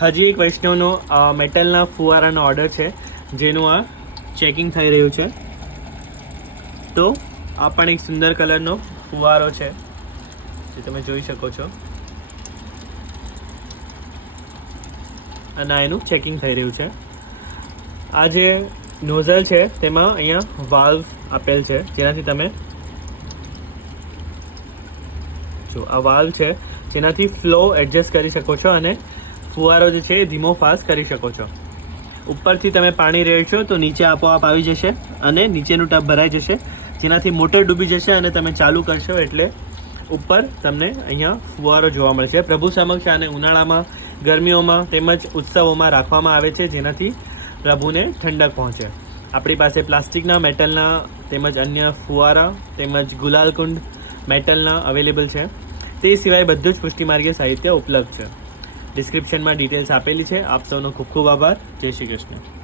હજી એક વૈષ્ણવનો મેટલના ફુવારાનો ઓર્ડર છે, જેનું આ ચેકિંગ થઈ રહ્યું છે. તો આ પણ એક સુંદર કલરનો ફુવારો છે, જે તમે જોઈ શકો છો. અને એનું ચેકિંગ થઈ રહ્યું છે. આ જે નોઝલ છે તેમાં અહીંયા વાલ્વ આપેલ છે, જેનાથી તમે જો આ વાલ્વ છે જેનાથી ફ્લો એડજસ્ટ કરી શકો છો અને ફુવારો જે છે એ ધીમો ફાસ્ટ કરી શકો છો. ઉપરથી તમે પાણી રેડશો તો નીચે આપોઆપ આવી જશે અને નીચેનું ટબ ભરાઈ જશે, જેનાથી મોટર ડૂબી જશે અને તમે ચાલુ કરશો એટલે ઉપર તમને અહીંયા ફુવારો જોવા મળશે. પ્રભુ સમક્ષ આને ઉનાળામાં, ગરમીઓમાં તેમજ ઉત્સવોમાં રાખવામાં આવે છે, જેનાથી પ્રભુને ઠંડક પહોંચે. આપણી પાસે પ્લાસ્ટિકના, મેટલના તેમજ અન્ય ફુવારા તેમજ ગુલાલકુંડ મેટલના અવેલેબલ છે. તે સિવાય બધું જ પુષ્ટિમાર્ગીય સાહિત્ય ઉપલબ્ધ છે. ડિસ્ક્રિપ્શનમાં ડિટેલ્સ આપેલી છે. આપ સૌનો ખૂબ ખૂબ આભાર. જય શ્રી કૃષ્ણ.